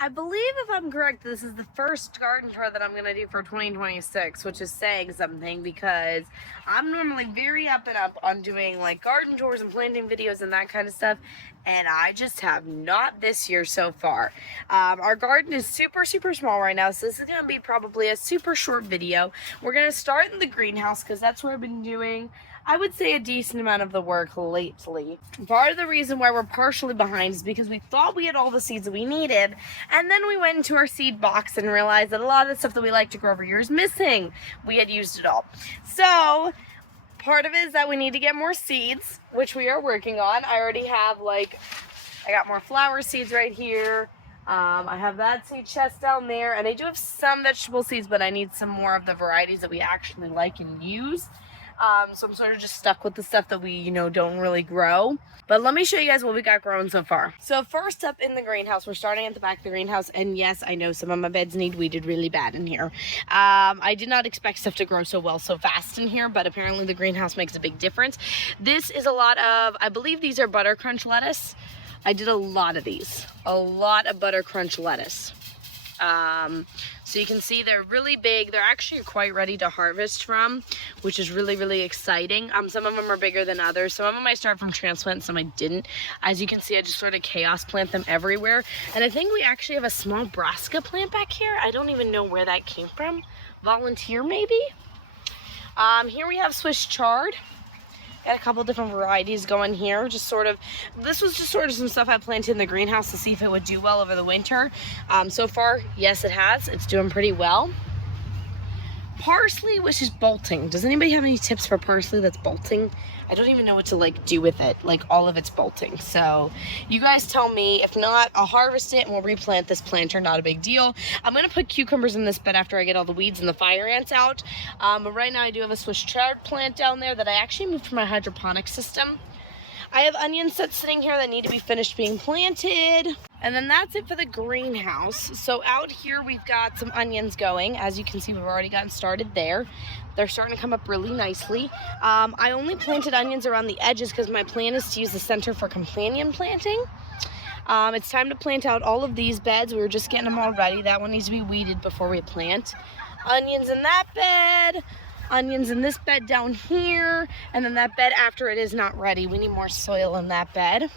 I believe, if I'm correct, this is the first garden tour that I'm going to do for 2026, which is saying something because I'm normally very up and up on doing like garden tours and planting videos and that kind of stuff, and I just have not this year so far. Our garden is super small right now, so this is going to be probably a super short video. We're going to start in the greenhouse because that's where I've been doing, I would say, a decent amount of the work lately. Part of the reason why we're partially behind is because we thought we had all the seeds that we needed, and then we went into our seed box and realized that a lot of the stuff that we like to grow every year is missing. We had used it all. So part of it is that we need to get more seeds, which we are working on. I already have I got more flower seeds right here. I have that seed chest down there, and I do have some vegetable seeds, but I need some more of the varieties that we actually like and use. So I'm sort of just stuck with the stuff that we, don't really grow. But let me show you guys what we got growing so far. So first up in the greenhouse, we're starting at the back of the greenhouse. And yes, I know some of my beds need weeded really bad in here. I did not expect stuff to grow so well so fast in here, but apparently the greenhouse makes a big difference. This is a lot of, I believe these are butter crunch lettuce. I did a lot of these, a lot of butter crunch lettuce. So you can see they're really big. They're actually quite ready to harvest from, which is really exciting. Some of them are bigger than others. Some of them I started from transplant, some I didn't. As you can see, I just sort of chaos plant them everywhere. And I think we actually have a small brassica plant back here. I don't even know where that came from. Volunteer maybe? Here we have Swiss chard. Got a couple different varieties going here. This was just sort of some stuff I planted in the greenhouse to see if it would do well over the winter. So far, yes, it has. It's doing pretty well. Parsley, which is bolting. Does anybody have any tips for parsley that's bolting? I don't even know what to do with it. All of it's bolting. So you guys tell me. If not, I'll harvest it and we'll replant this planter. Not a big deal. I'm gonna put cucumbers in this bed after I get all the weeds and the fire ants out. But right now I do have a Swiss chard plant down there that I actually moved from my hydroponic system. I have onions that's sitting here that need to be finished being planted. And then that's it for the greenhouse. So out here we've got some onions going. As you can see, we've already gotten started there. They're starting to come up really nicely. I only planted onions around the edges because my plan is to use the center for companion planting. It's time to plant out all of these beds. We were just getting them all ready. That one needs to be weeded before we plant. Onions in that bed. Onions in this bed down here, and then that bed after it is not ready. We need more soil in that bed.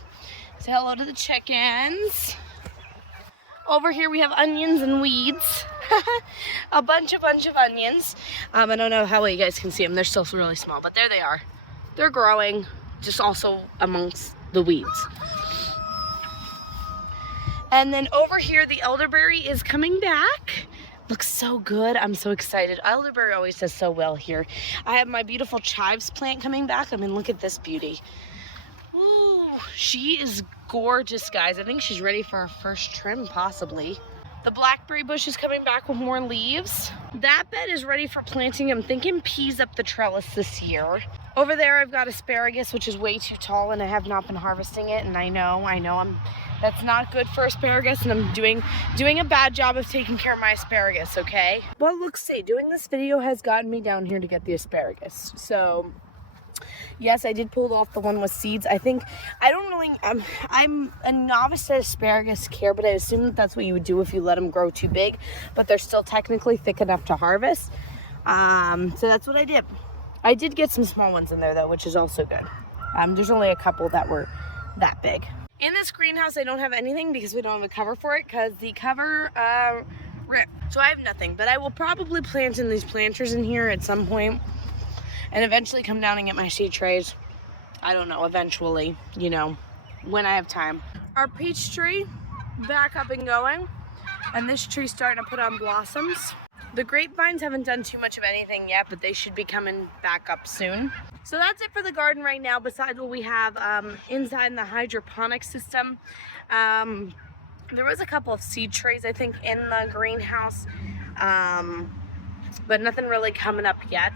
Say hello to the chickens. Over here we have onions and weeds. a bunch of onions. I don't know how well you guys can see them. They're still really small, but there they are. They're growing, just also amongst the weeds. And then over here the elderberry is coming back. Looks so good. I'm so excited. Elderberry always does so well here. I have my beautiful chives plant coming back. I mean, look at this beauty. Ooh, she is gorgeous, guys. I think she's ready for her first trim, possibly. The blackberry bush is coming back with more leaves. That bed is ready for planting. I'm thinking peas up the trellis this year. Over there, I've got asparagus, which is way too tall, and I have not been harvesting it. And I know, that's not good for asparagus, and I'm doing a bad job of taking care of my asparagus, okay? Well, look, doing this video has gotten me down here to get the asparagus. So, yes, I did pull off the one with seeds. I'm a novice at asparagus care, but I assume that that's what you would do if you let them grow too big, but they're still technically thick enough to harvest. So that's what I did. I did get some small ones in there, though, which is also good. There's only a couple that were that big. In this greenhouse, I don't have anything because we don't have a cover for it because the cover ripped. So I have nothing, but I will probably plant in these planters in here at some point and eventually come down and get my seed trays. I don't know, eventually, when I have time. Our peach tree back up and going, and this tree's starting to put on blossoms. The grapevines haven't done too much of anything yet, but they should be coming back up soon. So that's it for the garden right now, besides what we have inside in the hydroponic system. There was a couple of seed trays, I think, in the greenhouse, but nothing really coming up yet.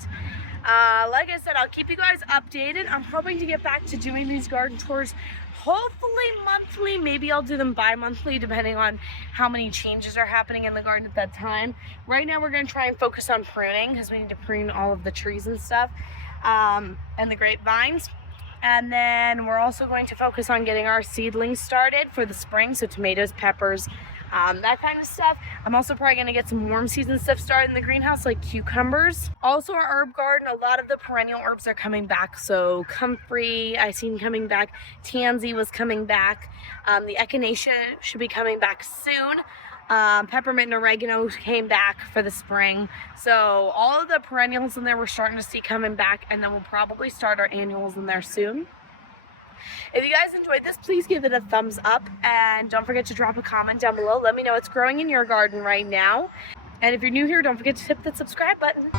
Like I said, I'll keep you guys updated. I'm hoping to get back to doing these garden tours hopefully monthly. Maybe I'll do them bi-monthly depending on how many changes are happening in the garden at that time. Right now we're going to try and focus on pruning because we need to prune all of the trees and stuff, and the grapevines. And then we're also going to focus on getting our seedlings started for the spring, so tomatoes, peppers, that kind of stuff. I'm also probably gonna get some warm season stuff started in the greenhouse, like cucumbers. Also our herb garden, a lot of the perennial herbs are coming back. So comfrey, I seen coming back. Tansy was coming back. The echinacea should be coming back soon. Peppermint and oregano came back for the spring. So all of the perennials in there we're starting to see coming back, and then we'll probably start our annuals in there soon. If you guys enjoyed this, please give it a thumbs up, and don't forget to drop a comment down below. Let me know what's growing in your garden right now. And if you're new here, don't forget to hit the subscribe button.